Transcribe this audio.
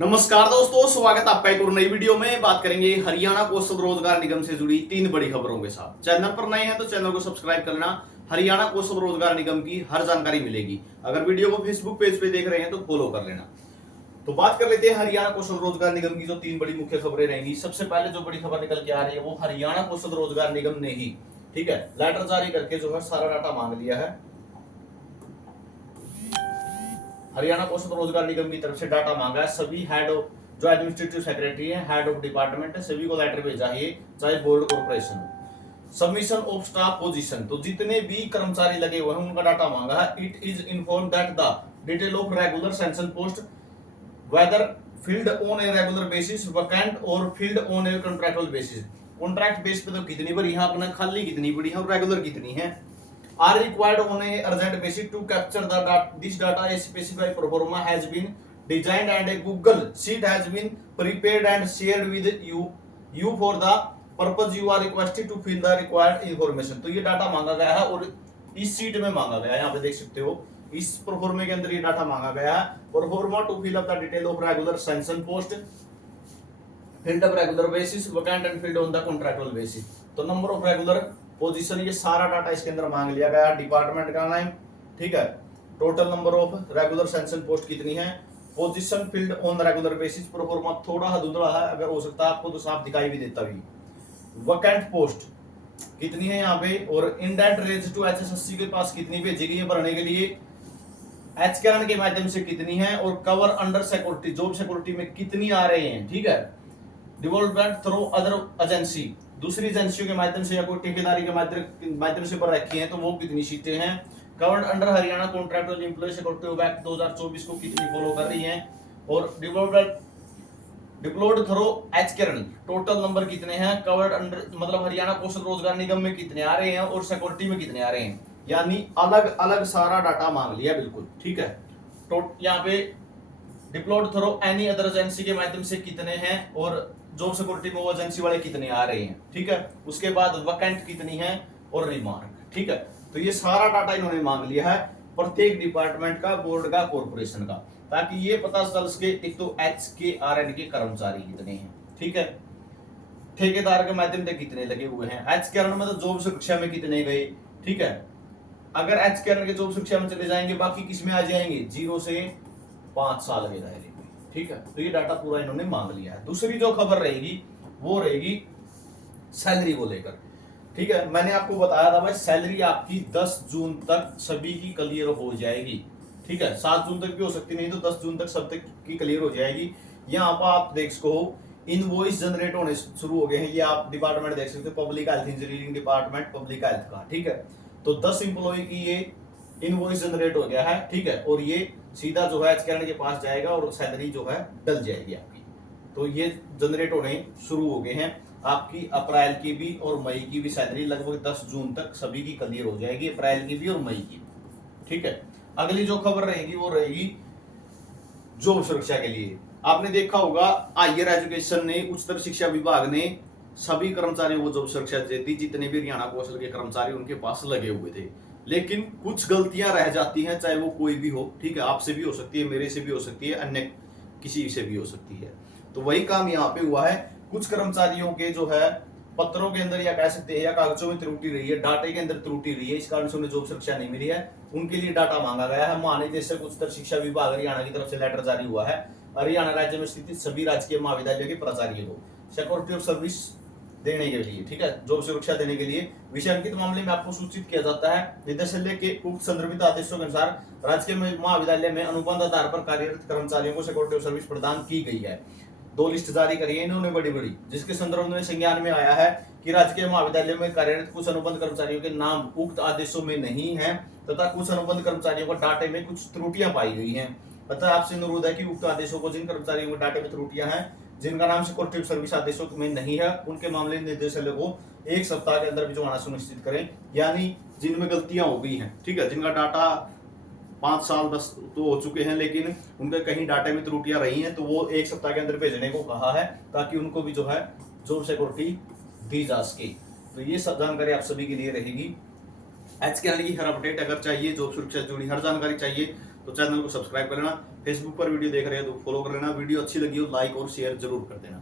नमस्कार दोस्तों, स्वागत आपका एक और नई वीडियो में। बात करेंगे हरियाणा कौशल रोजगार निगम से जुड़ी 3 बड़ी खबरों के साथ। चैनल पर नए हैं तो चैनल को सब्सक्राइब करना। हरियाणा कौशल रोजगार निगम की हर जानकारी मिलेगी। अगर वीडियो को फेसबुक पेज पे देख रहे हैं तो फॉलो कर लेना। तो बात कर लेते हैं हरियाणा कौशल रोजगार निगम की जो 3 बड़ी मुख्य खबरें रहेंगी। सबसे पहले जो बड़ी खबर निकल के आ रही है वो हरियाणा कौशल रोजगार निगम ने ही ठीक है लेटर जारी करके जो है सारा डाटा मांग लिया है। हरियाणा कौशल रोजगार निगम की तरफ से डाटा मांगा है। सभी हेड ऑफ जो एडमिनिस्ट्रेटिव सेक्रेटरी है, हेड ऑफ डिपार्टमेंट है, सभी को लेटर भेजा है, चाहे बोर्ड कॉर्पोरेशन हो। सबमिशन ऑफ स्टाफ पोजीशन, तो जितने भी कर्मचारी लगे हुए हैं उनका डाटा मांगा है। It is inform that the detail of regular sanction post whether filled on a regular basis, vacant और filled on a contractual basis. Contract base पे तो कितनी भरी है अपना, खाली कितनी बड़ी है और रेगुलर कितनी है। Are required on a urgent basis to capture this data. A specified proforma has been designed and a Google sheet has been prepared and shared with you for the purpose you are requested to fill the required information. तो ये data मांगा गया है और इस sheet में मांगा गया है। यहाँ पे देख सकते हो इस प्रोफॉर्मे के अंदर ये डाटा मांगा गया है। Proforma to fill up the detail of regular sanction post filled up regular basis, vacant and filled on the contractual basis. तो नंबर ऑफ रेगुलर पोजीशन, ये सारा डाटा इसके अंदर मांग लिया गया। डिपार्टमेंट का नाम, ठीक है, total number of regular sanction post कितनी है, position field on regular basis. Proforma थोड़ा धुंधला है, अगर हो सकता है आपको तो साफ दिखाई भी देता भी। वैकेंट पोस्ट कितनी है यहाँ पे, और इंडेंट रेज टू एचएसएससी के पास कितनी भेजी गई है भरने के लिए, एचकरण के माध्यम से कितनी है, और cover under security job security में कितनी आ रहे हैं, ठीक है। डिवॉल्वमेंट थ्रू अदर एजेंसी, दूसरी एजेंसियों के माध्यम से या कोई ठेकेदारी के माध्यम से पर रखी हैं तो वो कितनी सीटें हैं। Covered under Haryana contractual employ security act 2024 को कितनी फॉलो कर रही हैं, और डिप्लॉयड थ्रू एचकरण टोटल नंबर कितने हैं। कवर्ड अंडर मतलब हरियाणा कौशल रोजगार निगम में कितने आ रहे हैं और सिक्योरिटी में कितने आ रहे हैं, यानी अलग अलग सारा डाटा मांग लिया, बिल्कुल ठीक है। तो यहाँ पे deployed through any other agency के माध्यम से कितने हैं और जॉब सिक्योरिटी में वो एजेंसी वाले कितने आ रहे हैं, ठीक है। उसके बाद वैकेंट कितनी है और रिमार्क, ठीक है। तो ये सारा डाटा इन्होंने मांग लिया है प्रत्येक डिपार्टमेंट का, बोर्ड का, कॉर्पोरेशन का, ताकि ये पता चल सके एक तो HKRN के कर्मचारी कितने हैं, ठीक है, ठेकेदार के माध्यम से कितने लगे हुए हैं, HKRN में तो जॉब सुरक्षा में कितने गए, ठीक है। अगर HKRN के जॉब सुरक्षा में चले जाएंगे, बाकी किस में आ जाएंगे, 0 से 5 साल के दायरे में, ठीक है। तो ये डाटा पूरा इन्होंने मांग लिया है। दूसरी जो खबर रहेगी वो रहेगी सैलरी को लेकर, ठीक है। मैंने आपको बताया था भाई सैलरी आपकी 10 जून तक सभी की क्लियर हो जाएगी, ठीक है। 7 जून तक भी हो सकती, नहीं तो 10 जून तक सब तक की क्लियर हो जाएगी। यहाँ पर आप देख सको इनवॉइस जनरेट होने शुरू हो गए हैं। ये आप डिपार्टमेंट देख सकते हो, public health engineering department, public health का, ठीक है। तो 10 इंप्लॉय की ये इनवॉइस जनरेट हो गया है, ठीक है, और ये सीधा जो है एचकरण के पास जाएगा और सैलरी जो है डल जाएगी आपकी। तो ये जनरेट होने शुरू हो गए हैं। आपकी अप्रैल की भी और मई की भी सैलरी लगभग 10 जून तक सभी की क्लियर हो जाएगी, अप्रैल की भी और मई की, ठीक है। अगली जो खबर रहेगी वो रहेगी जॉब सुरक्षा के लिए। आपने देखा होगा हायर एजुकेशन ने, उच्चतर शिक्षा विभाग ने सभी कर्मचारियों को जॉब सुरक्षा दे दी, जितने भी हरियाणा कौशल के कर्मचारी उनके पास लगे हुए थे। लेकिन कुछ गलतियां रह जाती हैं, चाहे वो कोई भी हो, ठीक है, आपसे भी हो सकती है, मेरे से भी हो सकती है, अन्य किसी से भी हो सकती है। तो वही काम यहाँ पे हुआ है। कुछ कर्मचारियों के जो है पत्रों के अंदर या कह सकते हैं या कागजों में त्रुटि रही है, डाटे के अंदर त्रुटि रही है, इस कारण से उन्हें जॉब सुरक्षा नहीं मिली है। उनके लिए डाटा मांगा गया है। महानिदेशक उच्चतर शिक्षा विभाग हरियाणा की तरफ से लेटर जारी हुआ है। हरियाणा राज्य में स्थित सभी राजकीय महाविद्यालयों के प्राचार्य को सिक्योरिटी ऑफ सर्विस देने के लिए, ठीक है, जॉब सुरक्षा देने के लिए विषय अंकित मामले में आपको सूचित किया जाता है। निदेशालय के उक्त संदर्भित आदेशों के अनुसार राजकीय महाविद्यालय में अनुबंध आधार पर कार्यरत कर्मचारियों को सिक्योरिटी ऑफ सर्विस प्रदान की गई है। 2 लिस्ट जारी करी है इन्होंने बड़ी बड़ी, जिसके संदर्भ में संज्ञान में आया है कि राजकीय महाविद्यालय में कार्यरत कुछ अनुबंध कर्मचारियों के नाम उक्त आदेशों में नहीं है तथा कुछ अनुबंध कर्मचारियों को डाटे में कुछ त्रुटियां पाई गई हैं। अतः आपसे अनुरोध है कि उक्त आदेशों को, जिन कर्मचारियों को डाटे में त्रुटियां हैं, जिनका नाम सिक्योरिटी ऑफ सर्विस आदेशों में नहीं है, उनके मामले निदेशालय को 1 सप्ताह के अंदर भिजवाना सुनिश्चित करें। यानी जिनमें गलतियां हो गई हैं, ठीक है, जिनका डाटा 5 साल 10 तो हो चुके हैं लेकिन उनके कहीं डाटे में त्रुटियां रही हैं, तो वो 1 सप्ताह के अंदर भेजने को कहा है, ताकि उनको भी जो है जॉब सिक्योरिटी दी जा सके। तो ये सब जानकारी आप सभी के लिए रहेगी। HKRN की हर अपडेट अगर चाहिए, जॉब सुरक्षा से जुड़ी हर जानकारी चाहिए, तो चैनल को सब्सक्राइब कर लेना। फेसबुक पर वीडियो देख रहे हो तो फॉलो कर लेना, वीडियो अच्छी लगी हो लाइक और शेयर जरूर कर देना।